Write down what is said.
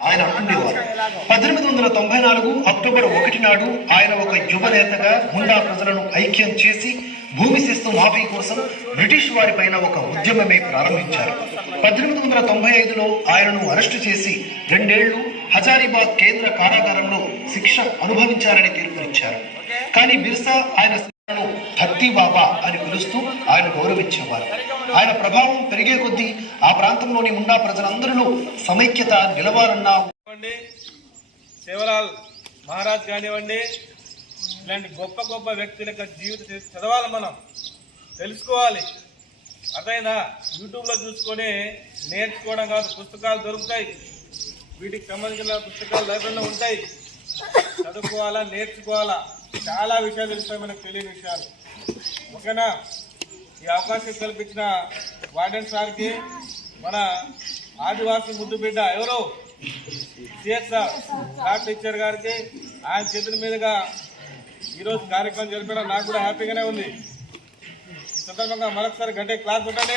ఆయన అనుకునేవారు పద్దెనిమిది వందల తొంభై నాలుగు అక్టోబర్ ఒకటి నాడు ఆయన ఒక యువ నేతగా ముండా ప్రజలను ఐక్యం చేసి భూమి శిస్తు మాఫీ కోసం బ్రిటిష్ వారి పైన ఒక ఉద్యమమే ప్రారంభించారు. పద్దెనిమిది వందల తొంభై ఐదులో ఆయనను అరెస్టు చేసి రెండేళ్ళు హజారీబాగ్ కేంద్ర కారాగారంలో శిక్ష అనుభవించారని తీర్పునిచ్చారు. కానీ బిర్సా ఆయన శిక్షను బాబా అని పిలుస్తూ ఆయన గౌరవించేవారు. ఆయన ప్రభావం పెరిగే కొద్దీ ఆ ప్రాంతంలోని ఉన్న ప్రజలందరిలో సమైక్యత నిలవాలన్నా కానివ్వండి శివలాల్ మహారాజ్ కానివ్వండి ఇలాంటి గొప్ప గొప్ప వ్యక్తుల యొక్క జీవిత చదవాలి మనం. తెలుసుకోవాలి. అదైనా యూట్యూబ్లో చూసుకొని నేర్చుకోవడం కాదు పుస్తకాలు దొరుకుతాయి. వీటికి సంబంధించిన పుస్తకాలు లైబ్రరీలో ఉంటాయి. చదువుకోవాలా నేర్చుకోవాలా? చాలా విషయాలు తెలుస్తాయి మనకు తెలియని విషయాలు. ఓకేనా? ఈ అవకాశం కల్పించిన వార్డెన్ సార్కి మన ఆదివాసీ ముద్దు బిడ్డ ఎవరు? సిఎస్ సార్ టీచర్ గారికి ఆయన చేతుల మీదుగా ఈరోజు కార్యక్రమం జరిపిన నాకు కూడా హ్యాపీగానే ఉంది. ఈ సందర్భంగా మరొకసారి గంటే క్లాస్ ఉండండి